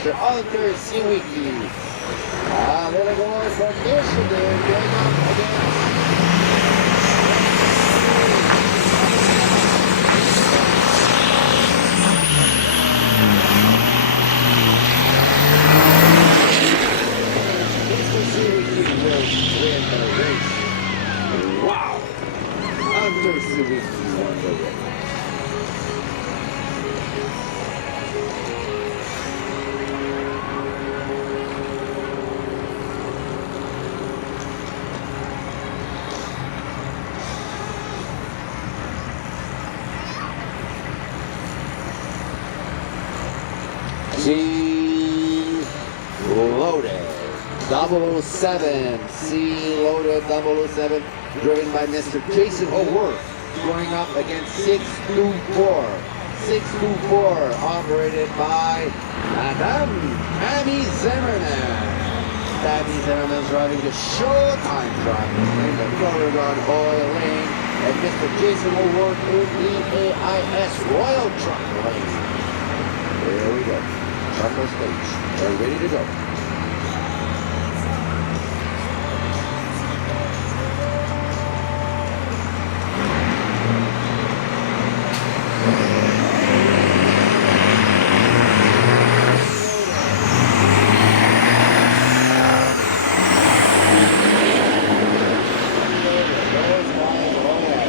Mr. Alter Siwiki. Little boy from Michigan going up Mr. Siwiki will win the race. Wow! Alter Siwiki won the race. C loaded 007, C loaded 007, driven by Mr. Jason O'Worth, going up against 624. 624, operated by Madame Tammy Zimmerman. Tammy Zimmerman's driving the Showtime driving in the Oregon Oil Lane, and Mr. Jason O'Worth in the AIS Royal Truck Race. Here we go. Trucker stage. Are you ready to go?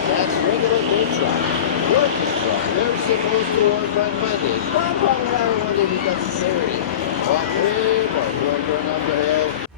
That's regular day truck. Working truck. They're supposed to work on Monday. Not on Monday because it's Saturday. But we're going up the hill.